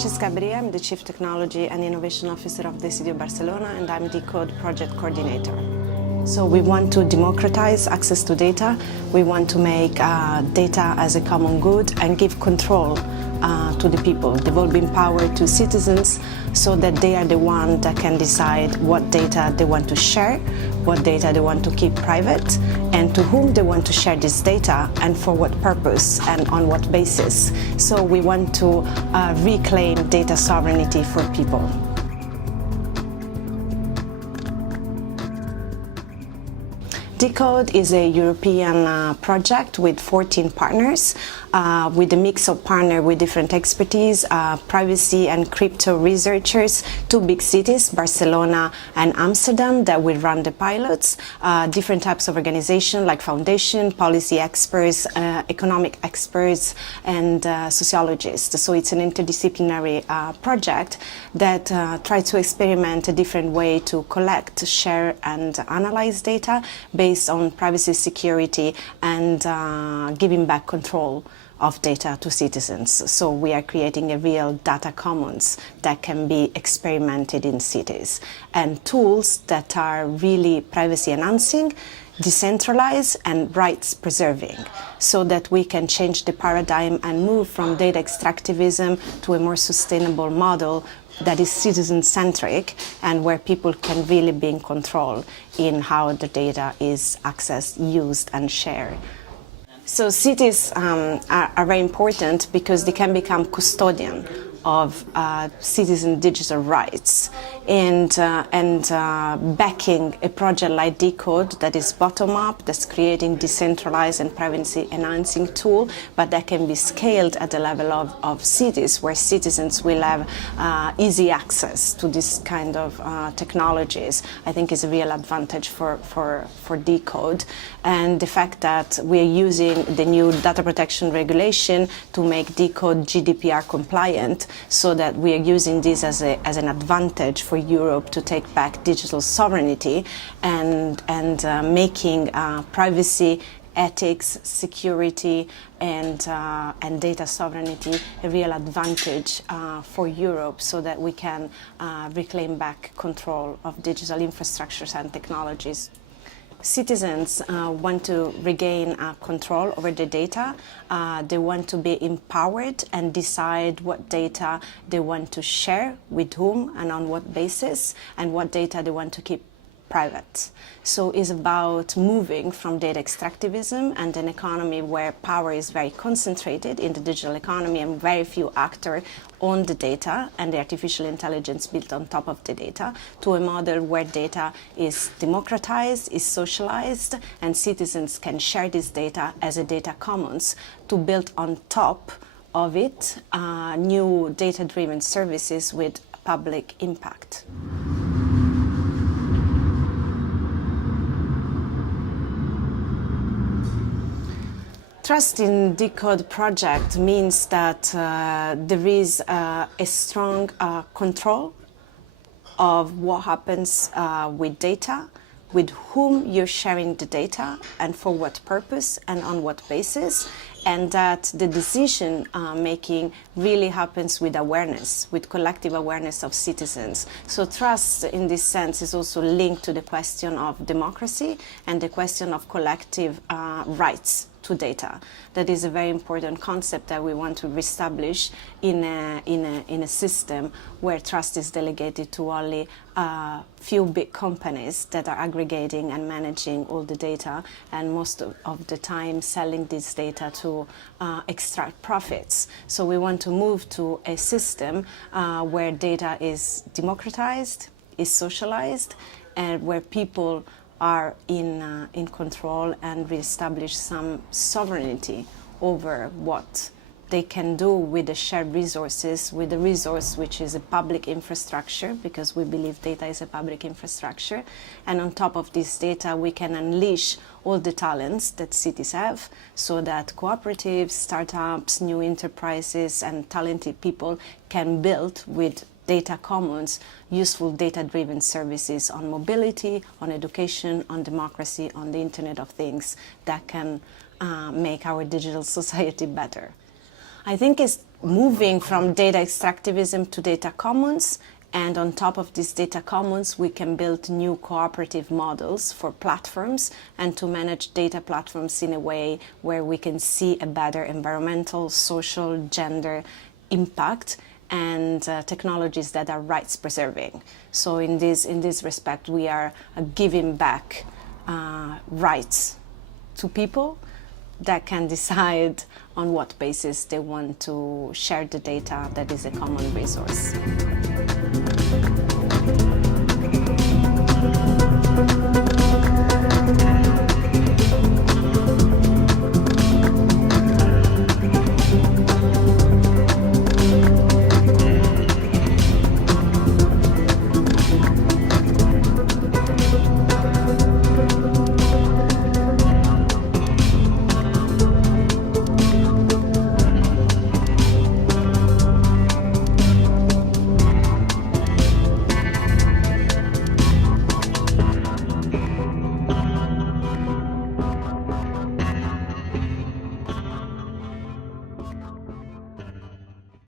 Francesca Bria, I'm the Chief Technology and Innovation Officer of the City of Barcelona, and I'm Decode Project Coordinator. So we want to democratize access to data. We want to make data as a common good and give control to the people, devolving power to citizens so that they are the one that can decide what data they want to share, what data they want to keep private, and to whom they want to share this data and for what purpose and on what basis. So we want to reclaim data sovereignty for people. Decode is a European project with 14 partners, with a mix of partners with different expertise, privacy and crypto researchers, two big cities, Barcelona and Amsterdam, that will run the pilots, different types of organizations like foundation, policy experts, economic experts, and sociologists. So it's an interdisciplinary project that tries to experiment a different way to collect, share, and analyze data based on privacy, security, and giving back control of data to citizens. So we are creating a real data commons that can be experimented in cities, and tools that are really privacy enhancing, decentralized, and rights preserving, so that we can change the paradigm and move from data extractivism to a more sustainable model that is citizen-centric and where people can really be in control in how the data is accessed, used, and shared. So cities are very important because they can become custodian of citizen digital rights, and backing a project like Decode that is bottom-up, that's creating decentralized and privacy-enhancing tool, but that can be scaled at the level of cities, where citizens will have easy access to this kind of technologies, I think is a real advantage for Decode. And the fact that we're using the new data protection regulation to make Decode GDPR compliant, so that we are using this as an advantage for Europe to take back digital sovereignty and making privacy, ethics, security, and data sovereignty a real advantage for Europe, so that we can reclaim back control of digital infrastructures and technologies. Citizens want to regain control over the data. They want to be empowered and decide what data they want to share with whom and on what basis, and what data they want to keep private. So it's about moving from data extractivism and an economy where power is very concentrated in the digital economy and very few actors own the data and the artificial intelligence built on top of the data, to a model where data is democratized, is socialized, and citizens can share this data as a data commons, to build on top of it new data-driven services with public impact. Trust in Decode project means that there is a strong control of what happens with data, with whom you're sharing the data, and for what purpose and on what basis, and that the decision making really happens with awareness, with collective awareness of citizens. So trust in this sense is also linked to the question of democracy and the question of collective rights to data. That is a very important concept that we want to reestablish in a system where trust is delegated to only a few big companies that are aggregating and managing all the data, and most of the time selling this data to extract profits. So we want to move to a system where data is democratized, is socialized, and where people are in control and reestablish some sovereignty over what they can do with the shared resources, with the resource which is a public infrastructure, because we believe data is a public infrastructure. And on top of this data, we can unleash all the talents that cities have, so that cooperatives, startups, new enterprises, and talented people can build with data commons, useful data-driven services on mobility, on education, on democracy, on the Internet of Things that can make our digital society better. I think it's moving from data extractivism to data commons, and on top of these data commons we can build new cooperative models for platforms and to manage data platforms in a way where we can see a better environmental, social, gender impact and technologies that are rights preserving. So in this respect we are giving back rights to people that can decide on what basis they want to share the data that is a common resource.